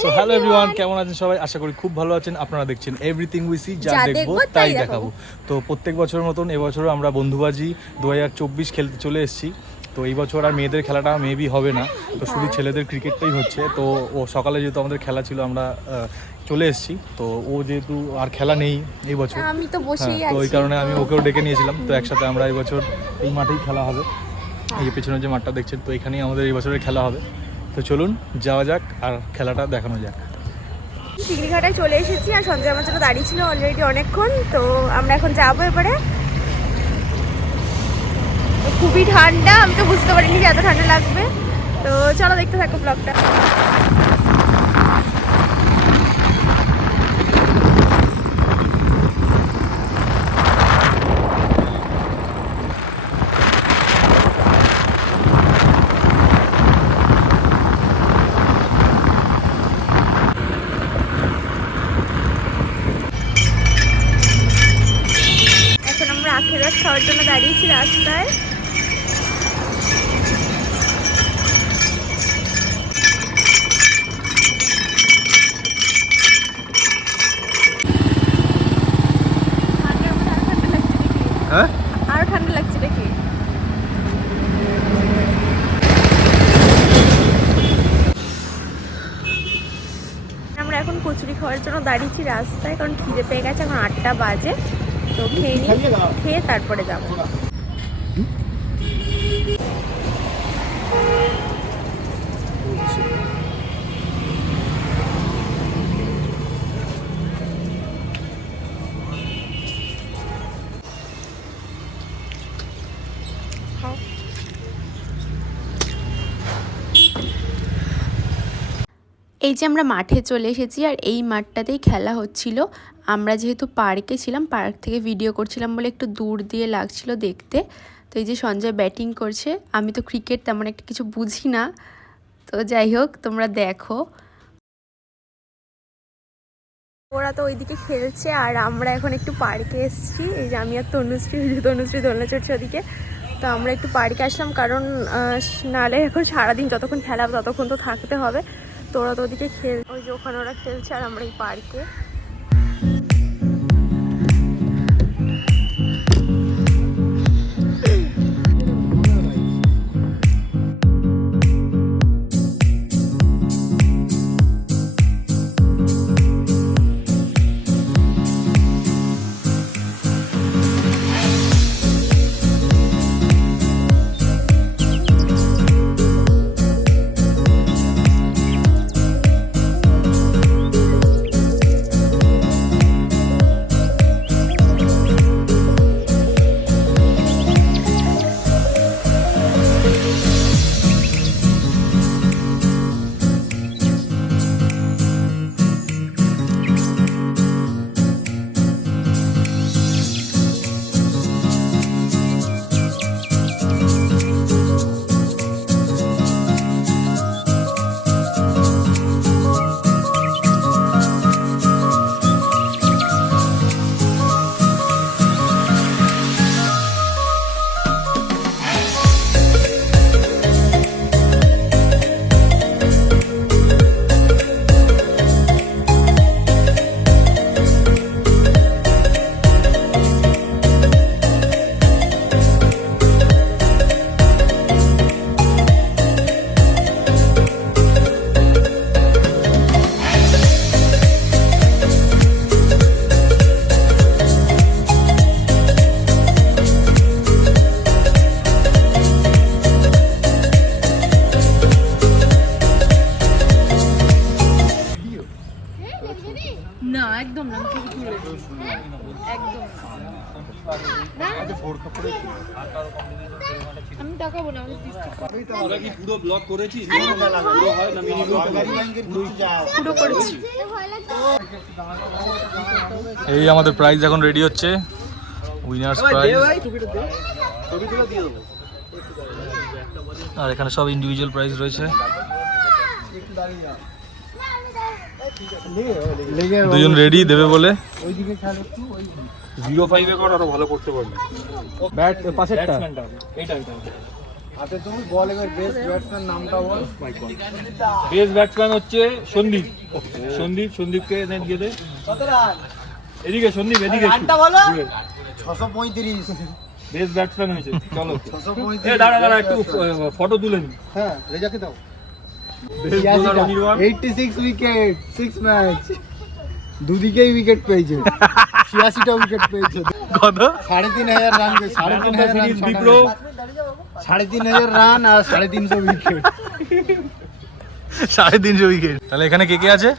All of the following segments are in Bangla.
সো হ্যালো এভরিওয়ান, কেমন আছেন সবাই? আশা করি খুব ভালো আছেন। আপনারা দেখছেন এভরিথিং উই সি, যা দেখবো তাই দেখাবো। তো প্রত্যেক বছরের মতন এবছরও আমরা বন্ধুবাজি 2024 খেলতে চলে এসেছি। তো এই বছর আর মেয়েদের খেলাটা মেবি হবে না, তো শুধু ছেলেদের ক্রিকেটটাই হচ্ছে। তো ও সকালে যেহেতু আমাদের খেলা ছিল, আমরা চলে এসেছি। তো ও যেহেতু আর খেলা নেই এই বছর, আমি তো বসেই তো আছি, ওই কারণে আমি ওকেও ডেকে নিয়েছিলাম। তো একসাথে আমরা এই বছর এই মাঠেই খেলা হবে। এই যে পেছনে যে মাঠটা দেখছেন, তো এখানেই আমাদের এই বছরের খেলা হবে। তো চলুন যাওয়া যাক আর খেলাটা দেখানো যাক। চিংড়িঘাটায় চলে এসেছি আর সঞ্জয় আমার জন্য দাঁড়িয়ে ছিল অলরেডি অনেকক্ষণ। তো আমরা এখন যাবো এবারে। খুবই ঠান্ডা, আমি তো বুঝতে পারিনি যে এত ঠান্ডা লাগবে। তো চলো দেখতে থাকো ব্লগটা। আখের রস খাওয়ার জন্য দাঁড়িয়েছি রাস্তায়। আরো ঠান্ডা লাগছে দেখি। আমরা এখন কচুরি খাওয়ার জন্য দাঁড়িয়েছি রাস্তায়, কারণ খিদে পেয়ে গেছে। এখন 8টা বাজে, তো খেয়ে নিই, খেয়ে তারপরে যাবো। এই যে আমরা মাঠে চলে এসেছি, আর এই মাঠটাতেই খেলা হচ্ছিল। আমরা যেহেতু পার্কে ছিলাম, পার্ক থেকে ভিডিও করছিলাম বলে একটু দূর দিয়ে লাগছিল দেখতে। তো এই যে সঞ্জয় ব্যাটিং করছে। আমি তো ক্রিকেট তেমন একটা কিছু বুঝি না, তো যাই হোক তোমরা দেখো। ওরা তো ওইদিকে খেলছে আর আমরা এখন একটু পার্কে এসেছি। এই যে আমি আর তনুশ্রী দোলনা চড়ছে ওদিকে। তো আমরা একটু পার্কে আসলাম, কারণ নাহলে এখন সারাদিন যতক্ষণ খেলা হবে ততক্ষণ তো থাকতে হবে। তো ওরা তো ওদিকে ওই যে ওখানে ওরা খেলছে আর আমরা এই পার্কে। না একদম না, একদম আমি তাকাবো না। পুরো ব্লক করেছি, পুরো করেছি। এই আমাদের প্রাইজ এখন রেডি হচ্ছে, উইনার্স প্রাইজ। আর এখানে সব ইন্ডিভিজুয়াল প্রাইজ রয়েছে। দুজন রেডি দেবে বলে। 05 এ কর, আরো ভালো করতে পারবে। ব্যাট পাশেরটা, এইটা আচ্ছা তুমি বল এবার বেস্ট ব্যাটসম্যান নামটা বল। বেস্ট ব্যাটসম্যান হচ্ছে সন্দীপ। সন্দীপকে এনে দিয়ে দে। এদিকে সন্দীপ, এদিকে একটু। 635। বেস্ট ব্যাটসম্যান হয়েছে। চলো 635। এ দাঁড়া একটু ফটো তুলে নি। হ্যাঁ রেজাকে দাও। Best bowler Anirban. 86 wicket 6 match, দুদিকেই উইকেট পেয়েছে। 86টা উইকেট পেয়েছে। কত? 3,500 রান, 3,500 রান, বিপ্রো 3,500 রান আর 350 উইকেট। 350 উইকেট। তাহলে এখানে কে কে আছে?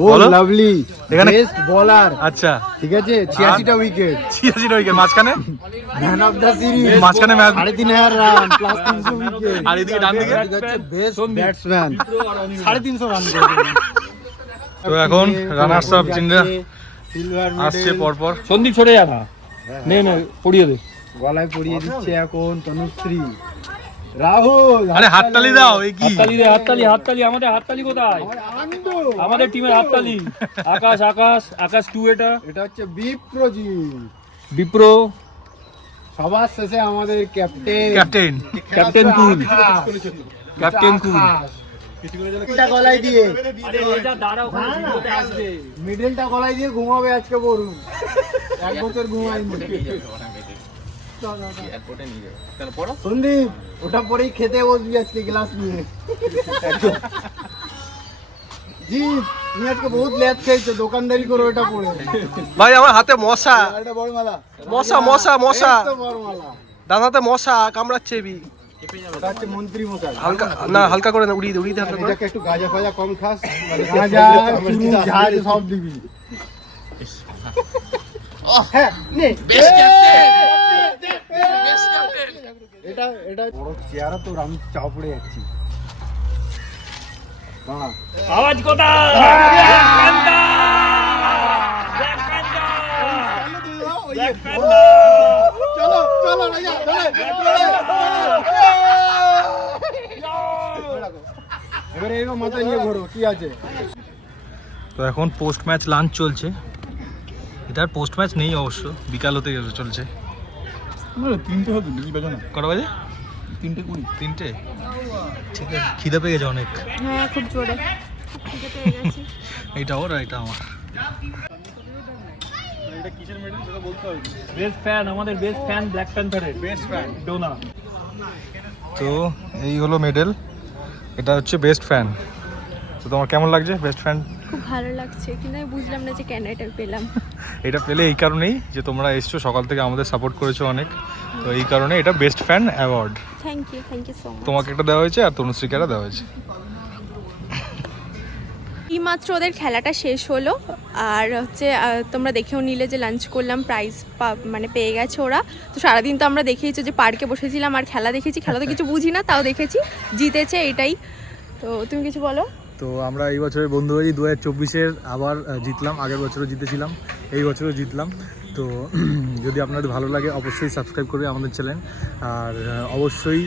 ও বলো। লাভলি এখানে- বেস্ট বোলার, আচ্ছা, ঠিক আছে, 86টা উইকেট। 86 উইকেট। মাঝখানে ম্যান অফ দ্য সিরিজ, মাঝখানে ম্যাচ। 3,500 run plus 300 wicket. আর এদিকে ডান দিকে বেস্ট ব্যাটসম্যান, বিপ্রো আর অনির্বাণ। 350 রান করেছে। তো এখন রানার্স আপ চিনরা সিলভার আসছে পরপর। সন্দীপ সরে যা না। নে পড়িয়ে দে। গলায় পরিয়ে দিচ্ছে এখন তনুশ্রী। রাহুল, আরে হাততালি দাও, এই কি? হাততালি দে, হাততালি। আমাদের হাততালি কোথায়? আনন্দ। আমাদের টিমের হাততালি। আকাশ 2 এটা। এটা হচ্ছে বিপ্রজি। বিপ্রো, সবার শেষে আমাদের ক্যাপ্টেন ক্যাপ্টেন কুল। ক্যাপ্টেন কুল। এটা গলায় দিয়ে, আরে এটা দাঁড়া, ওখানে ভিডিওতে আসবে। মিডলটা গলায় দিয়ে ঘুমাবে আজকে বরুণ। 1 বছর ঘুমায়নি। সন্দীপ, ওটা পরেই খেতে বসবি আজকে গ্লাস নিয়ে। জি, তুমি আজকে বহুত লেট খেয়েছো, দোকানদারি করো এটা পরে। ভাই আমার হাতে মশা, এটা বড় মালা। মশা এই তো বড় মালা। ডান হাতে মশা কামড়াচ্ছে। এটা হচ্ছে মন্ত্রী মশাই। হালকা করে না, উড়িয়ে দে হালকা করে। এটাকে একটু গাঁজা ফাজা কম খাস, গাঁজা চুরুট ঝাড় সব দিবি। হ্যাঁ, নে। এটা বড় চেহারা তো আমি চাপ পড়ে যাচ্ছি। বাহ, আওয়াজ কোথায়? চলো চলো রাজা, এবারে এবার মাথা নিয়ে ঘোরো, কি আছে? তো এখন পোস্ট ম্যাচ লাঞ্চ চলছে। এটার পোস্ট ম্যাচ নেই অবশ্য, বিকাল হতে চলছে। 3টে হবে, বেশি বাজে না। কটা বাজে? 3:20। 3টে। ঠিক আছে, খিদে পেয়ে গেছে অনেক। হ্যাঁ খুব জোরে খিদে পেয়ে গেছে। এইটা ওর আর এটা আমার। বেস্ট ফ্যান, আমাদের বেস্ট ফ্যান ব্ল্যাক প্যান্থারের। Best fan Dona. তো এই হলো মেডেল, এটা হচ্ছে বেস্ট ফ্যান। তো তোমার কেমন লাগছে বেস্ট ফ্যান? খুব ভালো লাগছে, কিন্তু আমি বুঝলাম না যে কেন এটা পেলাম। এটা পেলে এই কারণেই যে তোমরা এসছো সকাল থেকে, আমাদের সাপোর্ট করেছো অনেক, তো এই কারণে এটা best fan award. Thank you so much. তোমাকে একটা দেওয়া হয়েছে আর তনুশ্রীকে একটা দেওয়া হয়েছে। এইমাত্র ওদের খেলাটা শেষ হলো, আর হচ্ছে তোমরা দেখেও নিলে যে লাঞ্চ করলাম, প্রাইজ মানে পেয়ে গেছে ওরা। তো সারাদিন তো আমরা দেখেইছো যে পার্কে বসেছিলাম আর খেলা দেখেছি, খেলা তো কিছু বুঝি না তাও দেখেছি, জিতেছে এটাই। তো তুমি কিছু বলো। তো আমরা এই বছরের বন্ধুবাজি 2024-এর আবার জিতলাম, আগের বছরও জিতেছিলাম, এই বছরও জিতলাম। তো যদি আপনাদের ভালো লাগে অবশ্যই সাবস্ক্রাইব করবে আমাদের চ্যানেল, আর অবশ্যই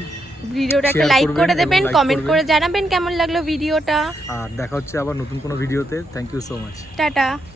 ভিডিওটা একটা share লাইক করবেন করে এবং দেবেন, like কমেন্ট করবেন। করে জানাবেন কেমন লাগলো ভিডিওটা। আর দেখা হচ্ছে আবার নতুন কোনো ভিডিওতে। Thank you so much. Tata.